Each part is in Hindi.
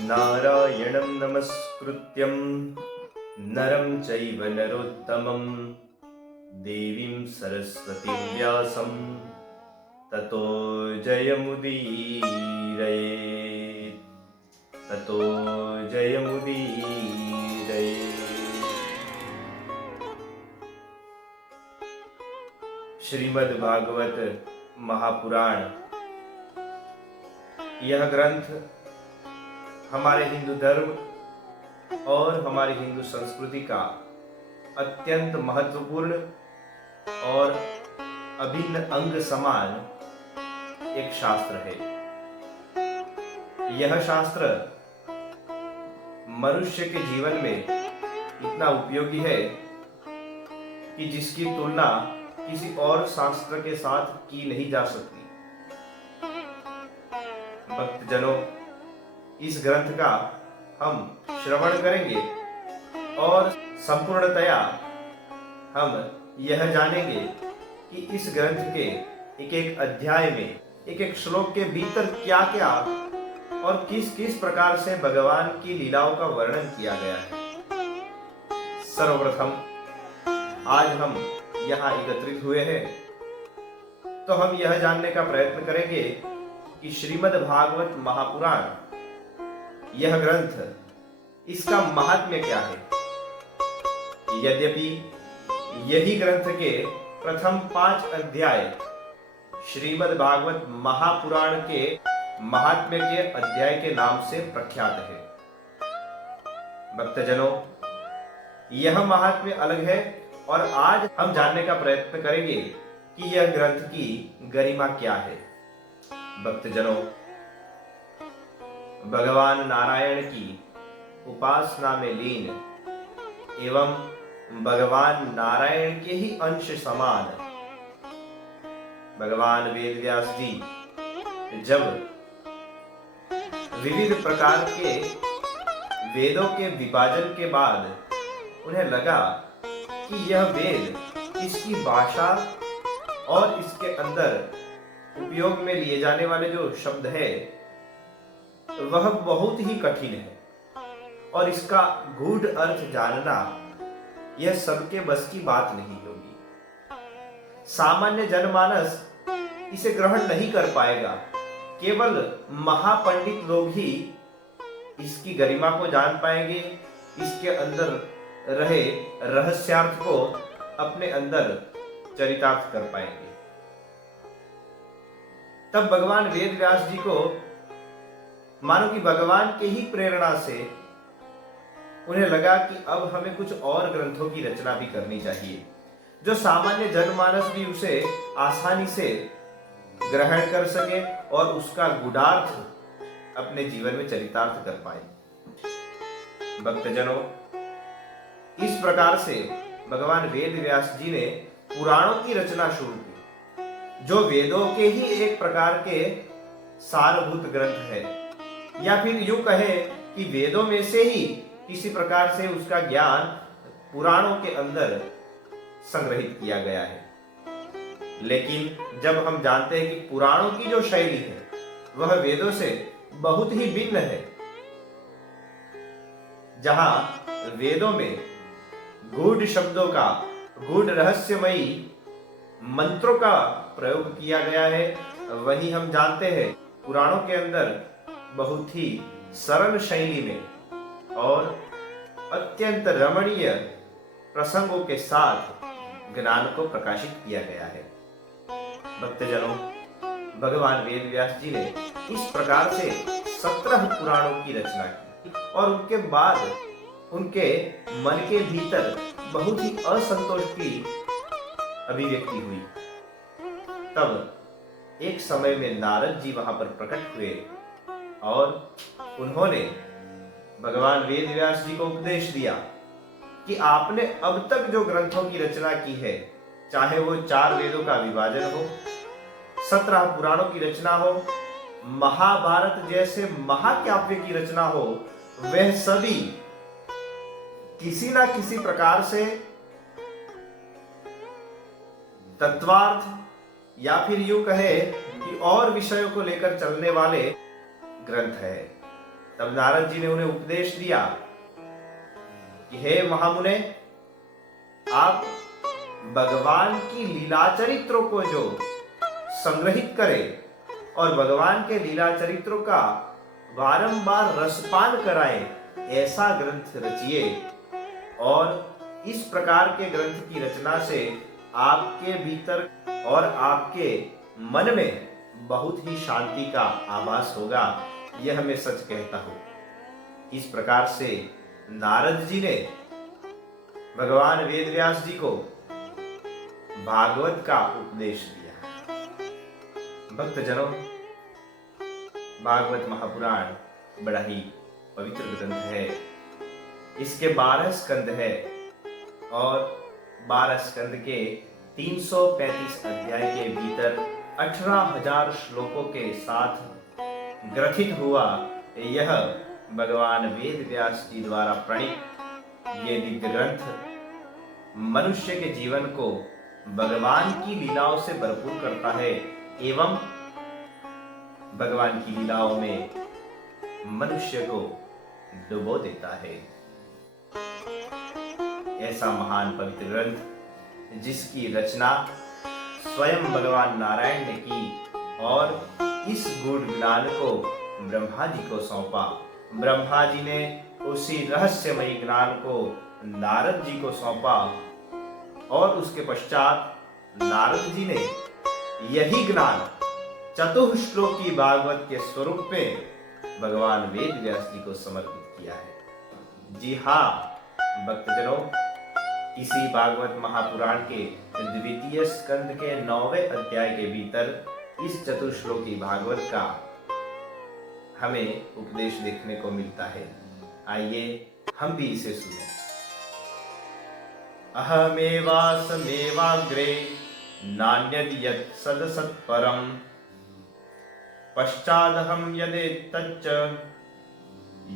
नारायणं नमस्कृत्यं नरं चैव नरोत्तमं देवीं सरस्वतीं व्यासं ततो जयमुदीरयेत्। ततो जयमुदीरयेत्। श्रीमद् भागवत महापुराण, यह ग्रंथ हमारे हिंदू धर्म और हमारी हिंदू संस्कृति का अत्यंत महत्वपूर्ण और अभिन्न अंग समान एक शास्त्र है। यह शास्त्र मनुष्य के जीवन में इतना उपयोगी है कि जिसकी तुलना किसी और शास्त्र के साथ की नहीं जा सकती। भक्तजनों, इस ग्रंथ का हम श्रवण करेंगे और संपूर्णतया हम यह जानेंगे कि इस ग्रंथ के एक एक अध्याय में, एक एक श्लोक के भीतर क्या क्या और किस किस प्रकार से भगवान की लीलाओं का वर्णन किया गया है। सर्वप्रथम आज हम यहाँ एकत्रित हुए हैं तो हम यह जानने का प्रयत्न करेंगे कि श्रीमद् भागवत महापुराण, यह ग्रंथ, इसका महात्म्य क्या है। यद्यपि यही ग्रंथ के प्रथम 5 अध्याय श्रीमद् भागवत महापुराण के महात्म्य के अध्याय के नाम से प्रख्यात है। भक्तजनों, यह महात्म्य अलग है और आज हम जानने का प्रयत्न करेंगे कि यह ग्रंथ की गरिमा क्या है। भक्तजनों, भगवान नारायण की उपासना में लीन एवं भगवान नारायण के ही अंश समान भगवान वेदव्यास जी जब विविध प्रकार के वेदों के विभाजन के बाद उन्हें लगा कि यह वेद, इसकी भाषा और इसके अंदर उपयोग में लिए जाने वाले जो शब्द है वह बहुत ही कठिन है और इसका गूढ़ अर्थ जानना यह सबके बस की बात नहीं होगी। सामान्य जनमानस इसे ग्रहण नहीं कर पाएगा। केवल महापंडित लोग ही इसकी गरिमा को जान पाएंगे, इसके अंदर रहे रहस्यार्थ को अपने अंदर चरितार्थ कर पाएंगे। तब भगवान वेदव्यास जी को मानो कि भगवान के ही प्रेरणा से उन्हें लगा कि अब हमें कुछ और ग्रंथों की रचना भी करनी चाहिए जो सामान्य जनमानस भी उसे आसानी से ग्रहण कर सके और उसका गूढ़ार्थ अपने जीवन में चरितार्थ कर पाए। भक्तजनों, इस प्रकार से भगवान वेदव्यास जी ने पुराणों की रचना शुरू की जो वेदों के ही एक प्रकार के सारभूत ग्रंथ है, या फिर यूं कहे कि वेदों में से ही किसी प्रकार से उसका ज्ञान पुराणों के अंदर संग्रहित किया गया है। लेकिन जब हम जानते हैं कि पुराणों की जो शैली है वह वेदों से बहुत ही भिन्न है, जहां वेदों में गूढ़ शब्दों का, गूढ़ रहस्यमयी मंत्रों का प्रयोग किया गया है, वहीं हम जानते हैं पुराणों के अंदर बहुत ही सरल शैली में और अत्यंत रमणीय प्रसंगों के साथ ज्ञान को प्रकाशित किया गया है। भक्तजनों, भगवान वेदव्यास जी ने इस प्रकार से 17 पुराणों की रचना की और उनके बाद उनके मन के भीतर बहुत ही असंतोष की अभिव्यक्ति हुई। तब एक समय में नारद जी वहां पर प्रकट हुए और उन्होंने भगवान वेदव्यास जी को उपदेश दिया कि आपने अब तक जो ग्रंथों की रचना की है, चाहे वो 4 वेदों का विभाजन हो, 17 पुराणों की रचना हो, महाभारत जैसे महाकाव्य की रचना हो, वह सभी किसी ना किसी प्रकार से तत्वार्थ या फिर यूं कहे कि और विषयों को लेकर चलने वाले ग्रंथ है। तब नारद जी ने उन्हें उपदेश दिया कि हे महामुने, आप भगवान की लीला चरित्रों को जो संग्रहित करें और भगवान के लीला चरित्रों का बारंबार रसपान कराएं, ऐसा ग्रंथ रचिए। और इस प्रकार के ग्रंथ की रचना से आपके भीतर और आपके मन में बहुत ही शांति का आभास होगा, यह मैं सच कहता हूं। इस प्रकार से नारद जी ने भगवान वेदव्यास जी को भागवत का उपदेश दिया। भक्तजनों, भागवत महापुराण बड़ा ही पवित्र ग्रंथ है। इसके 12 स्कंद है और 12 स्कंद के 335 अध्याय के भीतर 18,000 श्लोकों के साथ ग्रथित हुआ यह भगवान वेद व्यास जी द्वारा प्रणीत ये दिव्य ग्रंथ मनुष्य के जीवन को भगवान की लीलाओं से भरपूर करता है एवं भगवान की लीलाओं में मनुष्य को डुबो देता है। ऐसा महान पवित्र ग्रंथ जिसकी रचना स्वयं भगवान नारायण ने की और इस गूढ़ ज्ञान को ब्रह्मा जी को सौंपा। ब्रह्मा जी ने उसी रहस्यमयी ज्ञान को नारद जी को सौंपा और उसके पश्चात नारद जी ने यही ज्ञान चतुश्लोकी भागवत के स्वरूप में भगवान वेद व्यास जी को समर्पित किया है। जी हाँ भक्तजनों, इसी भागवत महापुराण के द्वितीय स्कंद के 9वें अध्याय के भीतर इस चतुश्लोकी भागवत का हमें उपदेश देखने को मिलता है। आइए हम भी इसे सुने। अहमेवासमेवाग्रे नान्यद् यत् सदसत्परम् पश्चादहं यदेतच्च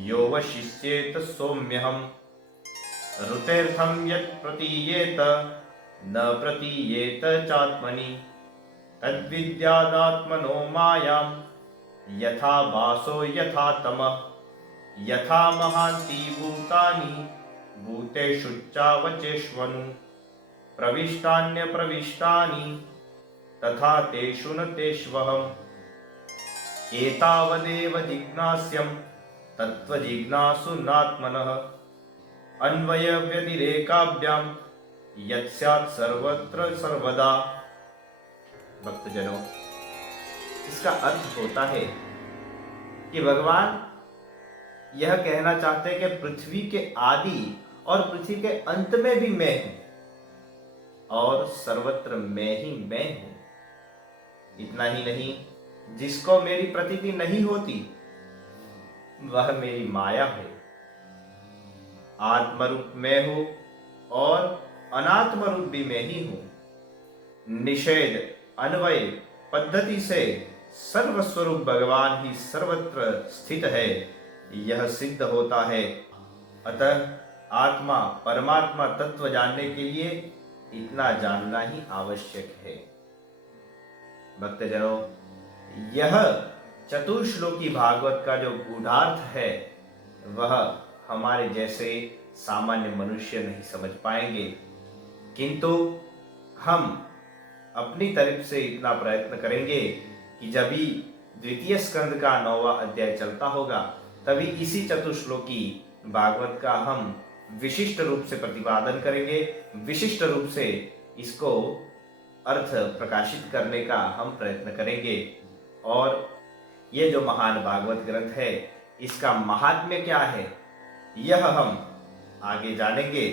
यो वशिष्येत सौम्यहम् ऋतेर्थं यत् प्रतीयेत न प्रतीयेत चात्मनि तद्विद्यादात्मनो मायां यथा भासो यथा तमः यथा महान्ति भूतानि भूतेषु चावचेष्वनु प्रविष्टान्यप्रविष्टानि तथा तेषु न तेष्वहम् एतावदेव जिज्ञास्यं तत्त्वजिज्ञासु नात्मनः अन्वय व्यतिरेकाभ्यां यत् स्यात् सर्वत्र सर्वदा। भक्तजनों, इसका अर्थ होता है कि भगवान यह कहना चाहते हैं कि पृथ्वी के आदि और पृथ्वी के अंत में भी मैं हूं और सर्वत्र मैं ही मैं हूं। इतना ही नहीं, जिसको मेरी प्रतीति नहीं होती वह मेरी माया है। आत्मरूप मैं हूं और अनात्म रूप भी मैं ही हूं। निषेध अन्वय पद्धति से सर्वस्वरूप भगवान ही सर्वत्र स्थित है, यह सिद्ध होता है। अतः आत्मा परमात्मा तत्व जानने के लिए इतना जानना ही आवश्यक है। भक्तजनों, यह चतुश्लोकी भागवत का जो गूढ़ार्थ है वह हमारे जैसे सामान्य मनुष्य नहीं समझ पाएंगे, किंतु हम अपनी तरफ से इतना प्रयत्न करेंगे कि जब भी द्वितीय स्कंद का 9वां अध्याय चलता होगा तभी इसी चतुश्लोकी भागवत का हम विशिष्ट रूप से प्रतिपादन करेंगे, विशिष्ट रूप से इसको अर्थ प्रकाशित करने का हम प्रयत्न करेंगे। और ये जो महान भागवत ग्रंथ है इसका महात्म्य क्या है यह हम आगे जानेंगे,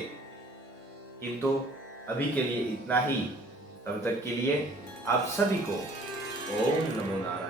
किंतु अभी के लिए इतना ही। तब तक के लिए आप सभी को ओम नमो नारायण।